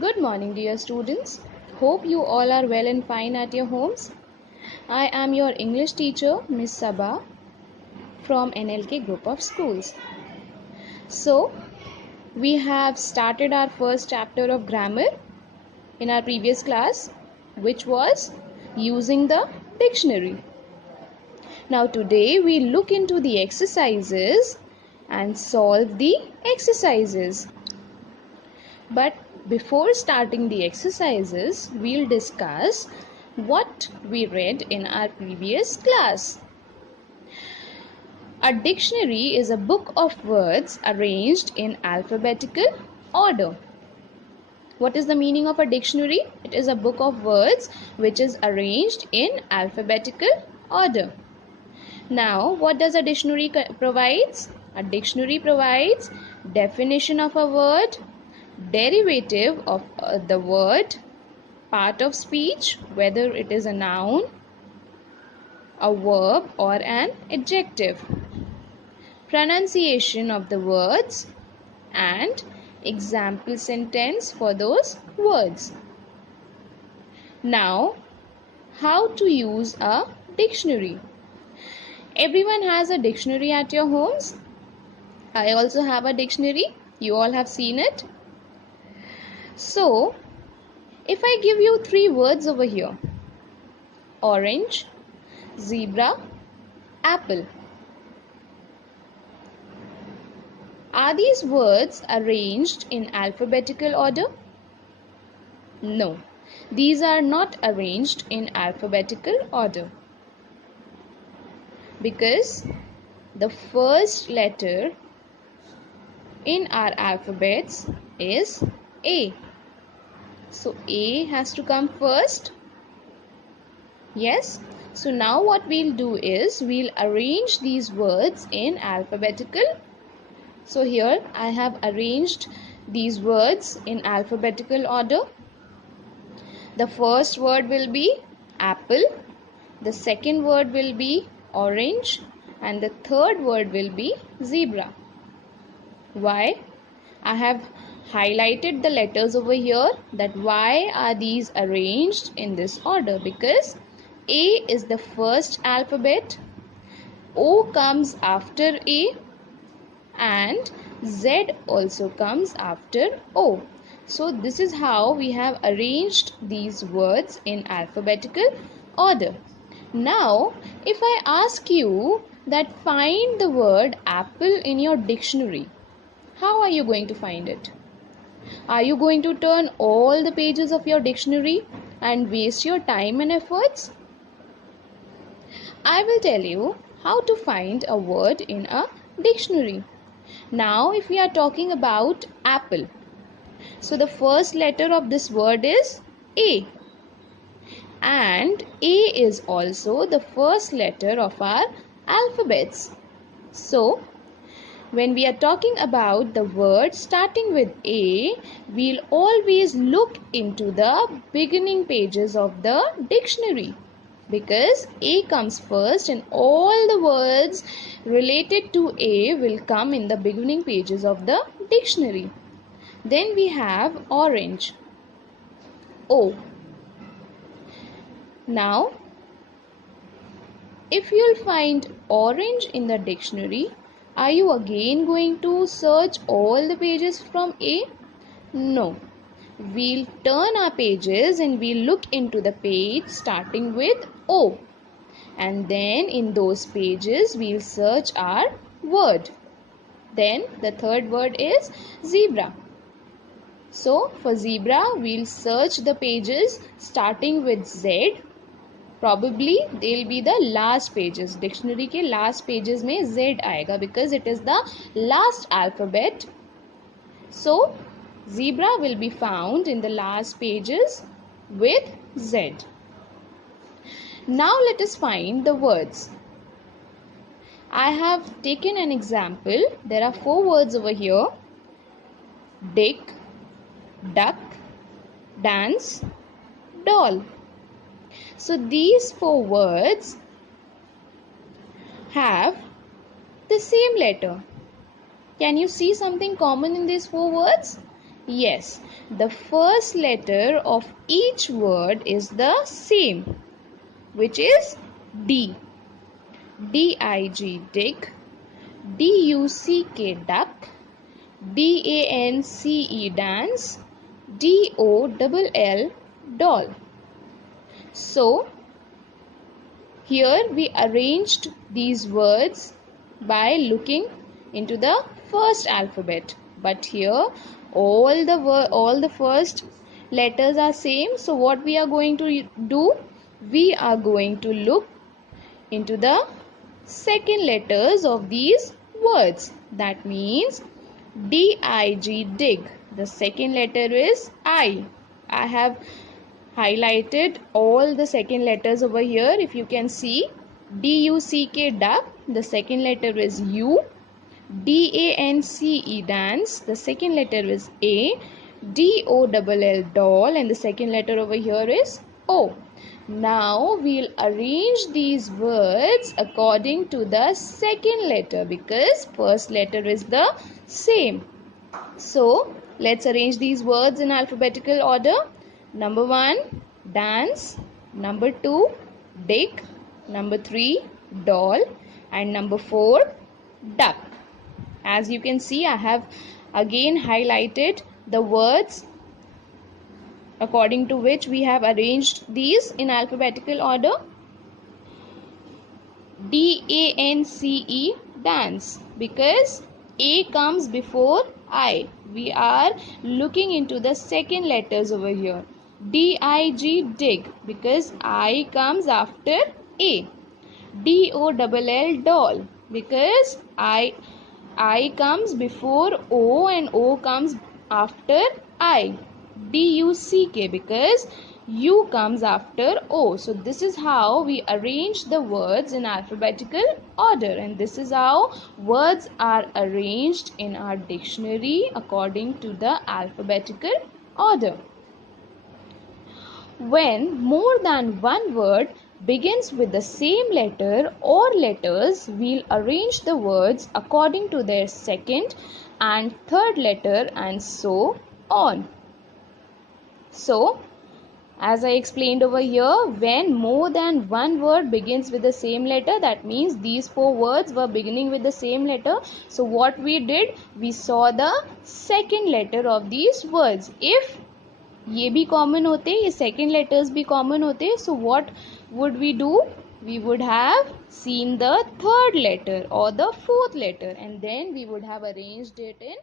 Good morning, dear students. Hope you all are well and fine at your homes. I am your English teacher, Miss Sabha, from NLK Group of Schools. So, we have started our first chapter of grammar in our previous class, which was using the dictionary. Now, today we look into the exercises and solve the exercises. But before starting the exercises, we'll discuss what we read in our previous class. A dictionary is a book of words arranged in alphabetical order. What is the meaning of a dictionary? It is a book of words which is arranged in alphabetical order. Now, what does a dictionary provides? A dictionary provides definition of a word, derivative of the word, part of speech, whether it is a noun, a verb or an adjective, pronunciation of the words, and example sentence for those words. Now, how to use a dictionary? Everyone has a dictionary at your homes. I also have a dictionary. You all have seen it. So, if I give you 3 words over here: orange, zebra, apple. Are these words arranged in alphabetical order? No, these are not arranged in alphabetical order because the first letter in our alphabets is A. So A has to come first. Yes. So now what we'll do is we'll arrange these words in alphabetical. So here I have arranged these words in alphabetical order. The first word will be apple. The second word will be orange. And the third word will be zebra. Why? I have highlighted the letters over here, that why are these arranged in this order? Because A is the first alphabet, O comes after A, and Z also comes after O. So this is how we have arranged these words in alphabetical order. Now, if I ask you that find the word apple in your dictionary, how are you going to find it? Are you going to turn all the pages of your dictionary and waste your time and efforts? I will tell you how to find a word in a dictionary. Now, if we are talking about apple, so the first letter of this word is A. And A is also the first letter of our alphabets. So, when we are talking about the word starting with A, we'll always look into the beginning pages of the dictionary because A comes first and all the words related to A will come in the beginning pages of the dictionary. Then we have orange, O. Now, if you'll find orange in the dictionary, are you again going to search all the pages from A? No. We'll turn our pages and we'll look into the page starting with O. And then in those pages, we'll search our word. Then the third word is zebra. So for zebra, we'll search the pages starting with Z. Probably they'll be the last pages. Dictionary के last pages में Z आएगा because it is the last alphabet. So zebra will be found in the last pages with Z. Now let us find the words. I have taken an example. There are 4 words over here: dick, duck, dance, doll. So these 4 words have the same letter. Can you see something common in these 4 words? Yes, the first letter of each word is the same, which is D. D-I-G, dig. D-U-C-K, duck. D-A-N-C-E, dance. D-O-L-L, doll. So, here we arranged these words by looking into the first alphabet. But here all the first letters are same. So what we are going to do? We are going to look into the second letters of these words. That means D-I-G, dig. The second letter is I. I have highlighted all the second letters over here. If you can see, D-U-C-K, duck. The second letter is U. D-A-N-C-E, dance. The second letter is A. D-O-L-L, doll. And the second letter over here is O. Now we'll arrange these words according to the second letter because first letter is the same. So let's arrange these words in alphabetical order. Number 1, dance. Number 2, dig. Number 3, doll. And number 4, duck. As you can see, I have again highlighted the words according to which we have arranged these in alphabetical order. D-A-N-C-E, dance, because A comes before I. We are looking into the second letters over here. D-I-G, dig, because I comes after A. D-O-L-L, doll, because I comes before O and O comes after I. D-U-C-K, because U comes after O. So this is how we arrange the words in alphabetical order, and this is how words are arranged in our dictionary according to the alphabetical order. When more than one word begins with the same letter or letters, we'll arrange the words according to their second and third letter and so on. So, as I explained over here, when more than one word begins with the same letter, that means these 4 words were beginning with the same letter. So what we did, we saw the second letter of these words. If ये भी common होते, ये second letters भी common होते, so what would we do? We would have seen the third letter or the fourth letter, and then we would have arranged it in